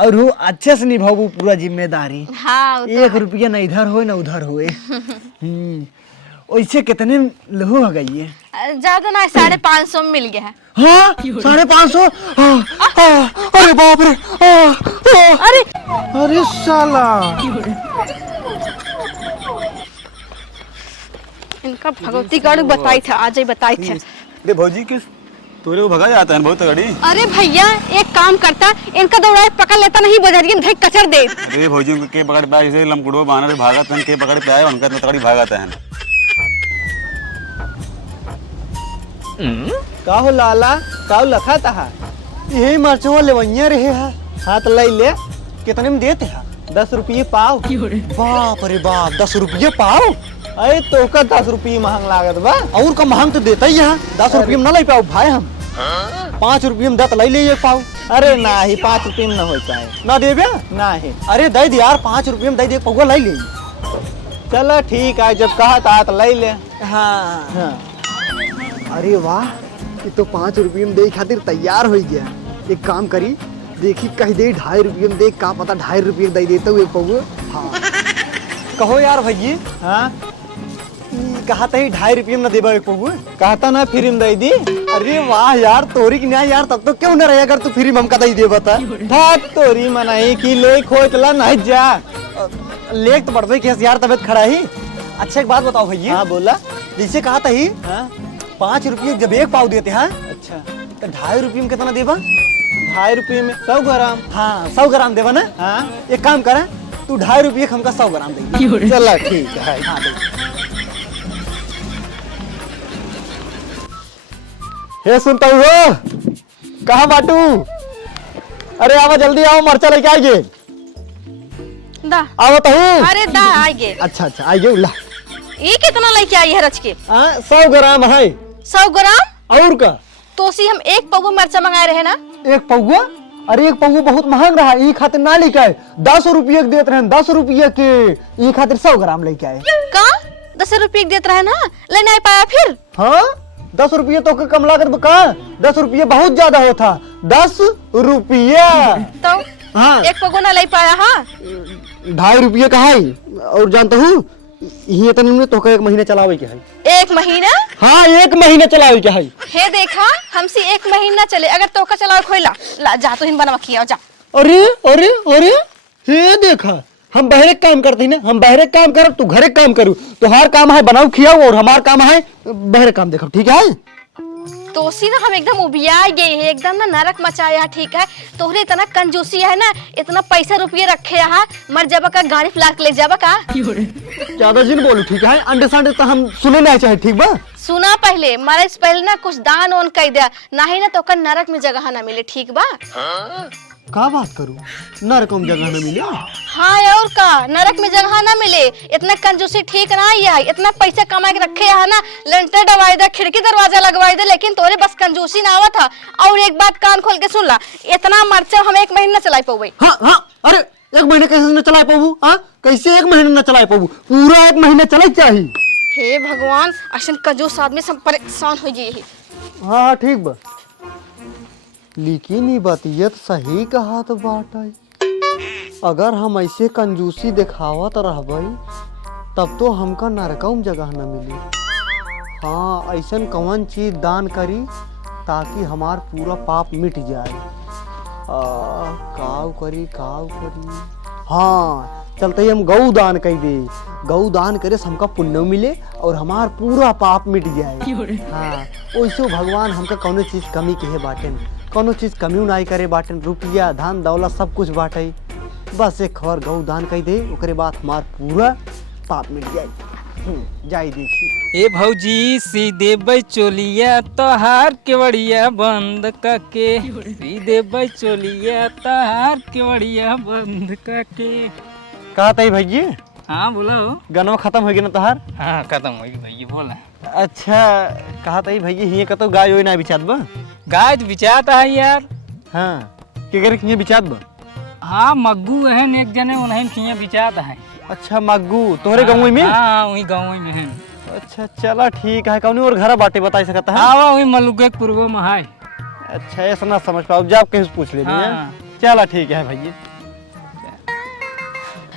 और वो अच्छे से निभाऊ पूरा जिम्मेदारी। हाँ वो तो 1 रुपया न इधर हो न उधर होए। वैसे कितने लहू हो गई है? ज्यादा ना 550 में मिल गया है। हाँ 550। अरे बाप रे। अरे अरे साला। इनका भगवती गढ़ बताई था, आज ही बताई थे। अरे भौजी किस तोरे को भगा जाता है बहुत गाड़ी। अरे भैया एक काम करता, इनका दौड़ा पकड़ लेता नहीं बजरियन धक कचर दे। अरे भौजी को के पकड़ पाए जैसे लमकुड़ो बानर भागा तन के पकड़ पाए उनका तगड़ी भागाता है। का हो लाला का लखा था यही मरचवा लेवैया रहे है। हाथ लै ले कितने में देते हैं? 10 रुपये पाव। बाप रे बाप 10 रुपये पाव। अरे तो का 10 रुपये महंग लागत बा। और का महंग तो देता ही है। 10 रुपये में ना ले पाओ भाई हम। 5 रुपये में दत ले एक पाव। अरे ना ही 5 रुपये में ना हो पाए ना देवे ना ही। अरे दे दे यार 5 रुपये में दे दे पौवा ले ले। चलो ठीक है जब कहा था तो ले ले। हाँ हाँ। अरे वाह ये तो 5 रुपये में दे खातिर तैयार हो गया। एक काम करी देखी कह दे 2.5 रुपये में दे का पता 2.5 रुपये दे देता हुए पौवा। हाँ कहो यार भैया। हाँ कहा था ही 2.5 रुपये में न देबा एक पौवा। कहता ना फ्री में दे दी। अरे वाह यार तोरी की न्याय यार तब तो क्यों न रहे अगर तू फ्री में हमका दे दे बता। तोरी मनाई की ले खोचला नहीं जा लेक तो बढ़वे के यार तबियत खड़ा ही। अच्छा एक बात बताओ भैया। हाँ बोला जैसे कहा था ही 5 रुपये जब एक पाव देते हैं। अच्छा तो 2.5 रुपये में कितना देबा? 2.5 रुपये में 100 ग्राम। हाँ 100 ग्राम देबा ना। हाँ एक काम कर तू 2.5 रुपये हमका 100 ग्राम दे। चल ठीक है। हाँ हे सुनता हूँ कहाँ बाटू? अरे आवा जल्दी आओ मरचा लेके आइए। दा आवत हूँ। अरे दा आइए। अच्छा अच्छा आइए उल्ला। ये कितना लेके आई है रच के? 100 ग्राम है। 100 ग्राम और का तोसी हम एक पौवा मिर्चा मंगाए रहे ना। एक पौवा? अरे एक पौवा बहुत महंग रहा ये खातिर ना लेके आए। 10 रुपये देते रहे 10 रुपये के ये खातिर 100 ग्राम लेके आए। का 10 रुपये देते रहे ना ले नहीं पाया फिर? हाँ 10 रुपये तो कम लागत का 10 रुपये बहुत ज्यादा होता। 10 रुपया तो हाँ एक पौवा ना ले पाया। हाँ 2.5 रुपये का है। और जानता हूँ ये तो तो 1 महीने चलावे के है। 1 महीना? हाँ 1 महीने चलावे के है। हे देखा हमसे 1 महीना चले अगर तो का चलाओ खोला ला जा तो हिन बनवा किया जा। अरे अरे अरे हे देखा हम बहरे काम करते ना हम बहरे काम कर तू घरे काम करू। तो हर काम है बनाओ खियाओ और हमार काम है बहरे काम देखो ठीक है। तोसी ना हम एकदम उबिया गए है एकदम ना नरक मचाया ठीक है। तोहरे इतना कंजूसी है ना इतना पैसा रुपये रखे है मर जाबा का गाड़ी फ्लाक ले जाबा का। ज्यादा जिन बोलू ठीक है अंडे सांडे तो हम सुने नहीं चाहे ठीक बा। सुना पहले मारे से पहले ना कुछ दान वान कर दिया नहीं ना तो नरक में जगह ना मिले ठीक बा। का बात करूं नरक में जगह न मिले? हाँ और का नरक में जगह ना मिले इतना कंजूसी ठीक ना है। इतना पैसा कमा के रखे है ना लेंटर डलवाई दे खिड़की दरवाजा लगवाई दे लेकिन तोरे बस कंजूसी ना आवा था। और एक बात कान खोल के सुन ला इतना मरचा हम 1 महीना चला पाऊँ। हाँ हाँ अरे 1 महीने कैसे न चला पाऊँ? हाँ कैसे 1 महीने न चला पाऊँ? पूरा 1 महीना चले चाहिए। हे भगवान अशन कंजूस आदमी सब परेशान हो गए है। हाँ ठीक बा लेकिन ये बतियत सही कहा तो बात है। अगर हम ऐसे कंजूसी दिखावत रहबई तब तो हमका नरकम जगह न मिली। हाँ ऐसन कौन चीज दान करी ताकि हमार पूरा पाप मिट जाए। काव करी हाँ चलते ही हम गौ दान कर दे। गौ दान करे से हमका पुण्य मिले और हमार पूरा पाप मिट जाए। हाँ वैसे भगवान हमका कौनो चीज कमी के है बाटेन कोनो चीज कमी नहीं करे बाटन। रुपया धन दौलत सब कुछ बाटे बस एक खबर गौ दान कर दे ओकरे बाद हमार पूरा पाप मिट जाए। जाई देखी। ए भौजी सीधे बैचोलिया तोहार केवड़िया बंद करके सीधे बैचोलिया तोहार केवड़िया बंद करके। कहा था भैया? हाँ बोला गनवा खत्म हो गया ना तोहार? हाँ खत्म हो गई भैया बोला। अच्छा कहा था भैया हिये का तो गाय होई ना बिचात बा? गाय तो बिचाता है यार। हाँ के करे हिये बिचात बा? हाँ मग्गू है एक जने उन्हें खिया बिचाता है। अच्छा मग्गू तोहरे गाँव में? हाँ वही गाँव में है। अच्छा चला ठीक है कौन और घर बाटे बता सकता है? हाँ वही मलुके पूर्व में है। अच्छा ऐसा ना समझ पाओ जब कहीं पूछ ले। हाँ। चलो ठीक है भैया।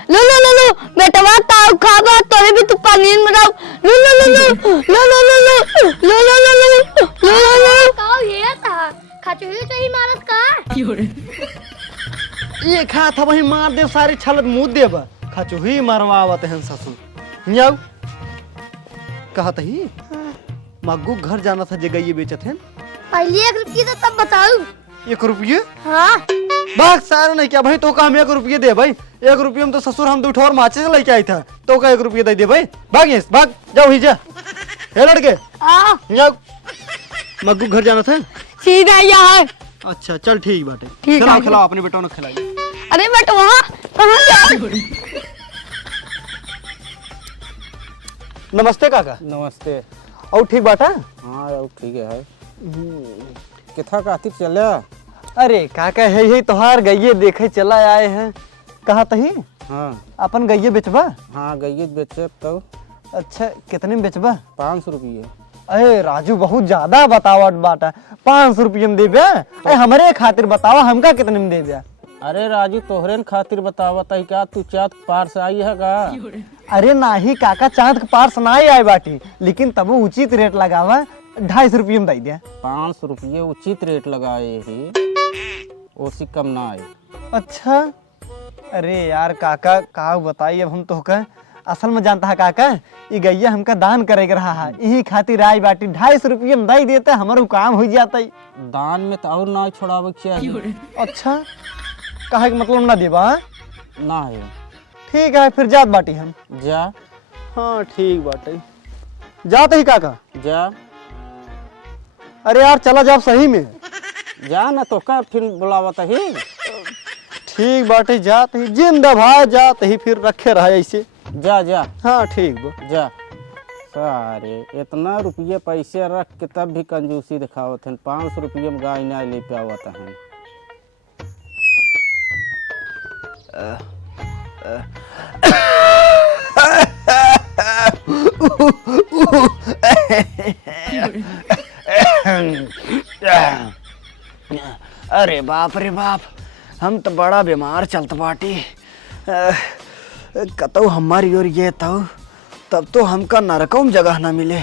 लो लो लो लो बेटवा ताऊ खाबा तोरे भी तू पानी में रहो। लो लो लो लो लो लो लो लो लो लो लो लो लो लो काऊ ये था खाचो ही तो ही मारत का ये खा था वही मार दे सारी छलत मुंह देब खाचो ही मारवावत हैं ससुर। जाओ कहत ही मग्गू घर जाना था जगह ये बेचत हैं। पहले 1 रुपये तो तब बताऊ। 1 रुपये? हाँ भाग सारा नहीं क्या भाई, तो का हम 1 रुपये दे भाई। 1 रुपये में तो ससुर हम 2 ठोर माचिस लेके आई था, तो का 1 रुपये दे दे भाई। भाग ये भाग जाओ ही जा। हे लड़के जाओ, मग्गू घर जाना था सीधा यहाँ। अच्छा चल ठीक बाटे, ठीक खिलाओ है। खिलाओ अपने बेटों ने खिलाइए। अरे बेटवा कहाँ जा? नमस्ते काका। नमस्ते। और ठीक बाटा? हाँ अब ठीक है। किथा कहती चले? अरे काका है यही तोहार गइये देखे चला आए हैं। कहा तही हाँ अपन गइये बेचबा? हाँ गई बेचे तो अच्छा कितने में बेचबा? 500 रुपये। अरे राजू बहुत ज्यादा बतावट बाटा, 500 रुपये में देबे? अरे हमारे खातिर बतावा हमका कितने में देबे? अरे राजू तोहरे खातिर बतावत है क्या, तू चाँद पार से आई है का? अरे नाही काका, चांद के पार सुनाई आए बाटी, लेकिन तब उचित रेट लगावा, 250 रुपये में दे दिया। 500 रुपये उचित रेट लगाए ही, उससे कम ना आए। अच्छा अरे यार काका का बताई अब हम तो का असल में जानता है काका, ये गैया हमका दान करे रहा है, यही खातिर आई बाटी 250 रुपये में दे देते हमारे काम हो जाता है। दान में तो और ना छोड़ावे के चाहिए। अच्छा कहे के मतलब ना देबा? ना है। ठीक है फिर जात बाटी हम। जा। हाँ ठीक बाटे, जाते ही काका। जा अरे यार चला जाओ सही में। जा ना तो का फिर बुलावत ही। ठीक बाटे जाते ही, जिंदा भाई जाते ही फिर रखे रहा ऐसे। जा जा। हाँ ठीक बा। जा। सारे इतना रुपये पैसे रख के तब भी कंजूसी दिखावत हैं। 500 रुपये में गाय ना ले पावत हैं। अरे बाप रे बाप, हम तो बड़ा बीमार चलत बाटी। कतो हमारी ओर ये तब तो हमका नरकों में जगह ना मिले।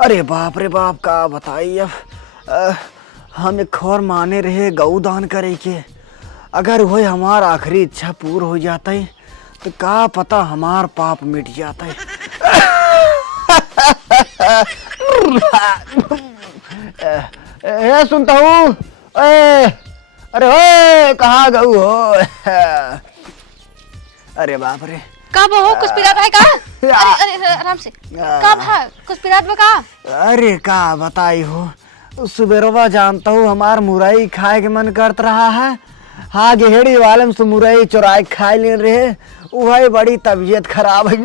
अरे बाप रे बाप का बताई अब। हम एक और माने रहे गऊ दान करे के, अगर वही हमार आखिरी इच्छा पूर्ण हो जाता है तो का पता हमार पाप मिट जाता है। सुनता हूँ, अरे ओए कहाँ गऊ हो? अरे बाप रे, कब हो कुछ पिरात है का? अरे अरे आराम से, कब है कुछ पिरात में का? अरे का बताई हो, सुबेरवा जानता हूँ हमार मुरई खाए के मन करत रहा है। हाँ गेहड़ी वाले में से मुरई चुराए खाए ले रहे, वही बड़ी तबीयत खराब है।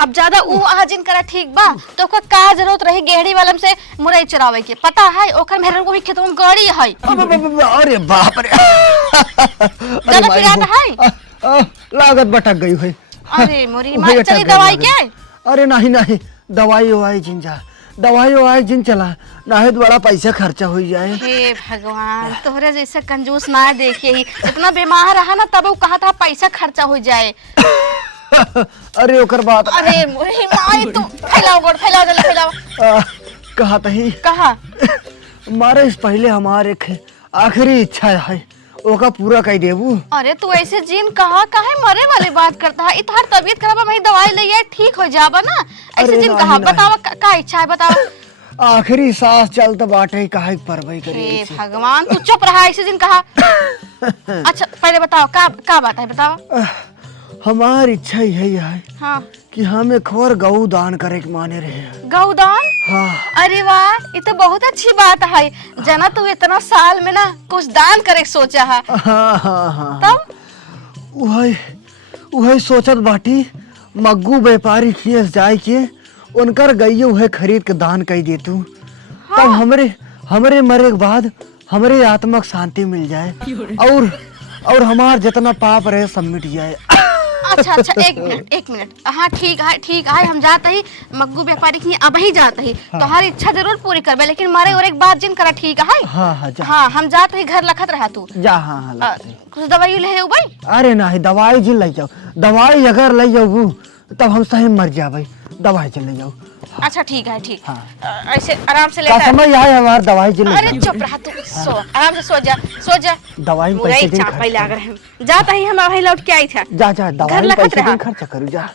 अब ज्यादा ऊ आजिन करा ठीक बा, तो ओकर का जरूरत रही गेहड़ी वालम से मुरई चुरावे के? पता है ओकर मेहर को भी खेतों में गाड़ी है। अरे बाप रे, ज्यादा पिरात है। लागत भटक गई है। अरे मोरी माँ चली दवाई के? अरे नहीं नहीं, दवाई ववाई जिन जा, दवाई ववाई जिन चला नहीं तो बड़ा पैसा खर्चा हो जाए। हे भगवान, तोहरे जैसे कंजूस ना देखे ही, इतना बीमार रहा ना तब वो कहा था पैसा खर्चा हो जाए। अरे ओकर बात। अरे मोरी माँ तू फैलाओ गोड़, फैलाओ जल्दी फैलाओ। कहा तही कहा मारे इस पहले हमारे आखिरी इच्छा है, ओका पूरा कर देबू। अरे तू ऐसे जीन कहा काहे मरे वाली बात करता है? इतहार तबीयत खराब है, वही दवाई ले आए ठीक हो जाबा ना। ऐसे अरे जीन नहीं, कहा नहीं। बतावा का इच्छा है बतावा। आखिरी सांस चलता बाटे काहे परवाही करे। हे भगवान तू चुप रहा, ऐसे दिन कहा। अच्छा पहले बताओ का बात है बताओ। हमारी इच्छा यही है हाँ कि हम एक और गऊ दान करे के माने रहे। गौदान? हाँ। अरे वाह, ये तो बहुत अच्छी बात है। जना तू इतना साल में ना कुछ दान करे के सोचा है। हाँ हाँ हाँ, तब वही सोचत बाटी मग्गू व्यापारी खियस जाए के उनकर गई उहे खरीद के दान कर दे तू। हाँ। तब हमरे मरे के बाद हमरे आत्मा को शांति मिल जाए और हमार जितना पाप रहे सब मिट जाए। अच्छा अच्छा, एक मिनट। हाँ ठीक है, हम जाते ही मग्गू व्यापारी की अब ही जाते ही। तुम्हारी इच्छा जरूर पूरी करबे, लेकिन मारे और एक बात जिन करा, ठीक है? हाँ हम जाते ही, घर लखत रहा तू जा। हाँ कुछ दवाई ले है भाई? अरे नहीं, दवाई जिन ले जाओ। दवाई अगर ले जाओ तब हम सही मर जाए। दवाई जिन ले जाओ। अच्छा ठीक है, ठीक। ऐसे आराम से लेटा समझ आए हमार दवाई जिन ले अरे चुप रहा तू, सो आराम से, सो जा। दवाई में पैसे दिन खर्च लग रहे हैं। जाता ही हम वही लौट के आई था। जा दवाई में पैसे दिन खर्च करू जा।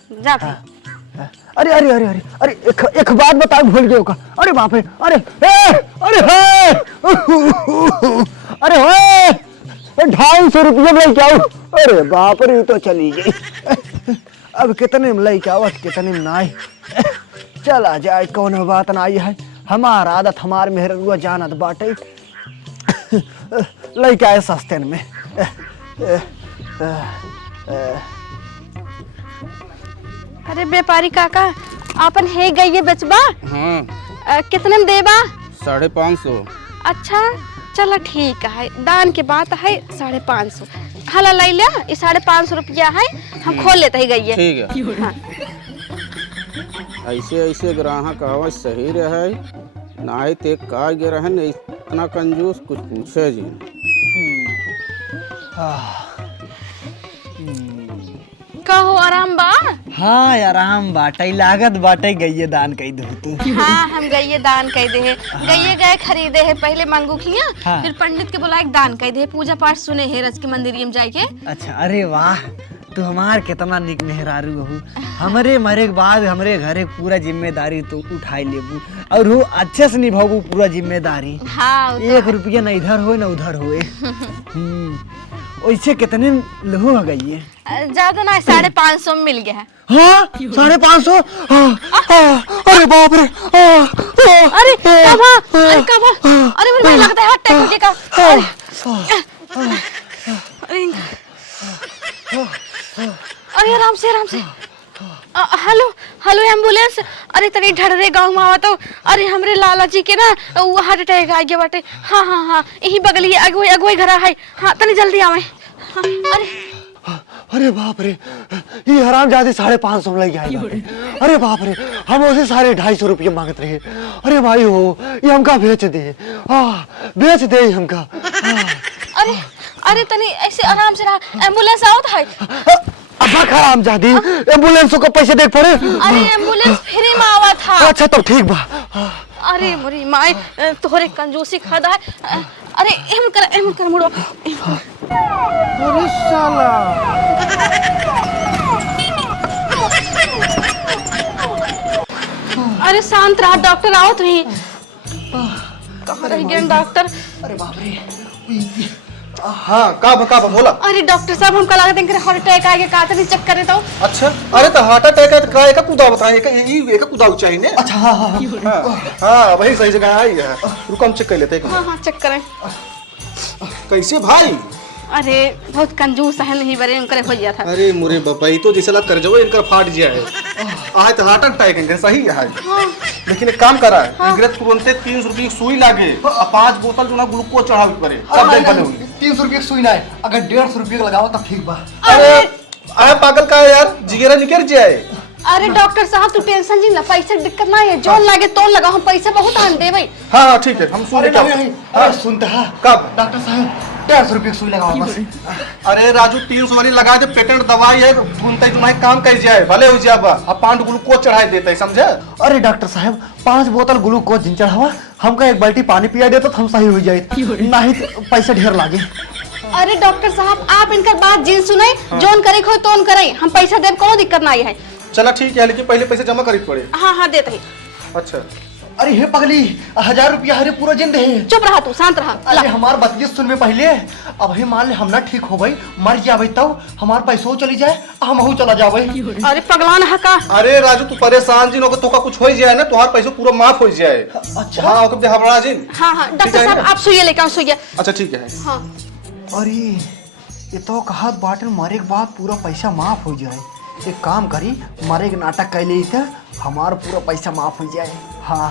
अरे अरे अरे अरे अरे एक बात बता, भूल गए का। अरे बाप रे, अरे अरे अरे 250 रुपये में लेके आओ। अरे बाप रे, तो चली गई। अब कितने में लेके आओ, कितने में नहीं। चला जाए, कौन बात नहीं है। हमारा आदत, हमार मेहरुआ जानत बाटे। लेके आए सस्ते में। अरे व्यापारी काका, आपन है गई बेचबा? हाँ कितने में देबा? 550। अच्छा चलो ठीक है, दान के बात है 550। हला ले लिया, ये 550 रुपया है, हम खोल लेते ही गई। ठीक है। हाँ। ऐसे ग्राहक आवाज सही रहे, नहीं ते का ग्रहण इतना कंजूस कुछ पूछे जी। कहो आराम बा? हाँ आराम बाटे, लागत बाटे गई दान कही दो तू। हाँ हम गई दान कह दे है, गए खरीदे है, पहले मांगू खिया। हाँ। फिर पंडित के बुलाए दान कह दे, पूजा पाठ सुने है रज के मंदिर में जाके। अच्छा, अरे वाह, तू हमार कितना निक मेहरारू हो। हमरे मरे के बाद हमरे घरे पूरा जिम्मेदारी तो उठाई लेबू और वो अच्छे से निभाबू पूरा जिम्मेदारी। हाँ 1 रुपया न इधर हो न उधर होए। वैसे कितने लहू हो गई है? ज्यादा ना, 550 में मिल गया है। हाँ 550। अरे बाप रे। अरे कब अरे मुझे नहीं लगता है हाथ टैक हो गया। अरे आराम से। Hello ambulance. अरे तनी ढड़रे गांव में आवा तो। अरे हमरे लाला जी के ना वो हार्ट अटैक आ गया बाटे। हाँ यही बगल ये अगुई घरा है। हाँ तनी जल्दी आवे। अरे बाप रे, ये हरामजादे 550 में लग गए। अरे बाप रे, हम उसे 250 रुपये मांगते रहे। अरे भाई हो, ये हमका बेच दे हमका। अरे तनी ऐसे आराम से रहा, एम्बुलेंस आवत है। अब्बा हरामजादी, एम्बुलेंस को पैसे दे पड़े। अरे एम्बुलेंस फ्री में आवा था। अच्छा तो ठीक बा। अरे मोरी माए, तोहरे कंजूसी खादा है। अरे एम कर मुड़ो। अरे साला, अरे शांत रहा, डॉक्टर आओ तुही। कहाँ रह गए डॉक्टर? अरे बाप रे। हाँ का बोला। अरे डॉक्टर साहब, हमका लगा देंगे हार्ट अटैक आ गया, का तनी चेक करे तो। अच्छा, अरे तो हार्ट अटैक है तो का एक कुदा बताएं, एक कुदा चाहिए ने। अच्छा हाँ वही सही जगह आई है। रुको हम चेक कर लेते हैं। हाँ चेक करें। कैसे भाई? अरे बहुत कंजूस है, नहीं बरे उनकर भैया था। अरे मुरे बाबा, ये तो जैसे लग कर जाओ इनका फाट जाए। आए तो हार्ट अटैक है, सही है। लेकिन एक काम करा है, इनके तुरंत 300 रुपये की सुई लागे और 5 बोतल जो ना ग्लूकोज चढ़ावे पड़े। 300 रुपये की सुई ना है, अगर 150 रुपये का लगाओ तब ठीक बा। अरे पागल का है यार, जिगेरा निकल जाए। अरे डॉक्टर साहब तू टेंशन जी ना, पैसे दिक्कत ना है, जो लागे तो लगा, हम पैसे बहुत आन दे भाई। हाँ ठीक है, हम सुन सुनता है कब? डॉक्टर साहब 150 रुपये की सुई लगाओ बस। अरे राजू 300 वाली लगा दे, पेटेंट दवाई है, सुनते तुम्हारे काम कर जाए, भले हो जाए। अब 5 ग्लूकोज चढ़ाई देते है, समझे? अरे डॉक्टर साहब 5 बोतल ग्लूकोज जिन चढ़ावा, हमका 1 बाल्टी पानी पिया देता तो हम सही हो जाए, नहीं तो पैसे ढेर लागे। अरे डॉक्टर साहब, आप इनका बात जिन सुने, जोन करे खो तोन करे, हम पैसा देव, कोनो दिक्कत नहीं है। चला ठीक है, लेकिन पहले पैसे जमा करी पड़े। हाँ देते ही। अच्छा, अरे हे पगली, 1000 रुपया हरे पूरा जिंद है। चुप रहा तू, शांत रहा। अरे हमार बतिया सुन में पहले, अब हे मान ले हम ना ठीक हो भाई, मर जावे तब हमार पैसों चली जाए, हमहू चला जावे। अरे पगलान है का? अरे राजू तू परेशान जिन होगा, तो का कुछ हो जाए ना, तुम्हारा पैसा पूरा माफ हो जाए। अच्छा हाँ ओके, हबड़ा जिन। हाँ डॉक्टर साहब आप सुइए लेकर सुइए। अच्छा ठीक है। हाँ अरे ये तो कहत बाटन मरे के बाद पूरा पैसा माफ हो जाए। एक काम करी, मरे के नाटक कर ली थे, हमारा पूरा पैसा माफ हो जाए। हाँ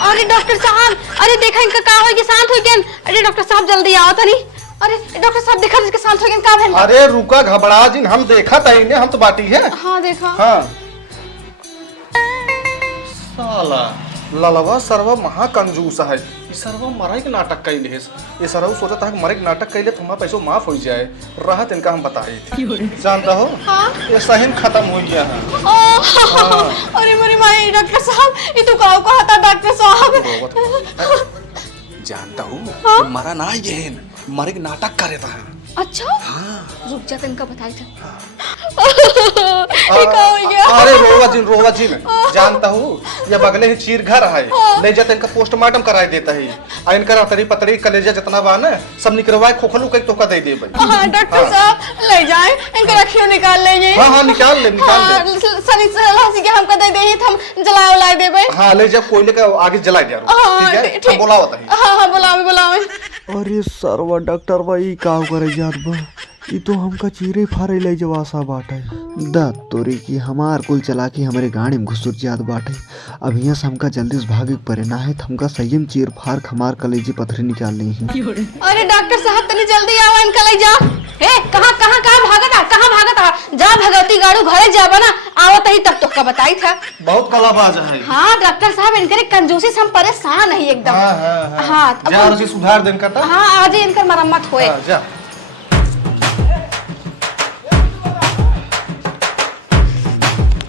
अरे डॉक्टर साहब, अरे देखा इनका का हो गया, शांत हो गया। अरे डॉक्टर साहब जल्दी आओ तनी। अरे डॉक्टर साहब देखा जिसके शांत हो गए का भेल अरे रुका घबरा जिन, हम देखा तही ने, हम तो बाटी है। हाँ देखा हाँ साला ललवा सरवा महा कंजूस है। ये सरवा मराई के नाटक कैले है। ये सरवा सोचता है कि मरे के नाटक कैले तो हमारा पैसा माफ हो जाए। राहत इनका हम बताए थे, जानता हो ये सही खत्म हो गया है। अरे मेरी माई डॉक्टर साहब ये तो काऊ को हता डॉक्टर साहब। जानता हूँ मरा ना ये मरे के नाटक कर रहा है। अच्छा रुक जा इनका बताई था। अरे रोवा जी में जानता हूँ ये बगले ही चीर घर है, ले जाते इनका पोस्टमार्टम कराए देता है। आ इनका अतरी पतरी कलेजा जितना बा ना सब निकलवाए खोखलू कई तो का दे दे भाई। हाँ डॉक्टर साहब ले जाए इनका रखियो निकाल ले जाए। हाँ निकाल ले सनी से हमका दे दे हम जलाओ ला देबे। हाँ ले जा कोयले का आगे जला दिया। ठीक है बोलाओ तही। हाँ बुलाओ। अरे सरवा डॉक्टर भाई का करे जात बा, ई तो हमका चीरे फारे ले जवासा बाटे। दात तोरी की हमार कुल चला के हमारे गाड़ी में घुसुर जात बाटे। अब यहाँ से हमका जल्दी से भागे पड़े ना है, हमका संयम चीर फार हमार कलेजी पथरी निकाल ली है। अरे डॉक्टर साहब तनी जल्दी आओ इनका ले जा। ए कहां भागता जा भगवती गाड़ू घरे जाबा ना आवत ही तब तो का बताई था। बहुत कलाबाज है। हाँ डॉक्टर साहब इनके कंजूसी से हम परेशान है एकदम। हाँ जा उसे सुधार देन करता। हाँ आज ही इनकर मरम्मत होए। जा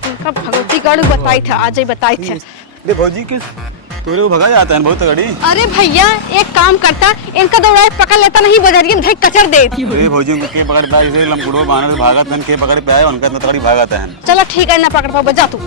इनका भगवती गाड़ू बताई था, आज ही बताई था। दे भौजी के तोरे को भगा जाता है बहुत गाड़ी। अरे भैया एक काम करता इनका दौड़ाए पकड़ लेता नहीं बजरिया में कचर दे। अरे भौजी के पकड़ पाए, लमकुड़ो बानर भागत के पकड़ पे आए उनका तगड़ी भागता है। चलो ठीक है ना पकड़ पाओ बजा तू।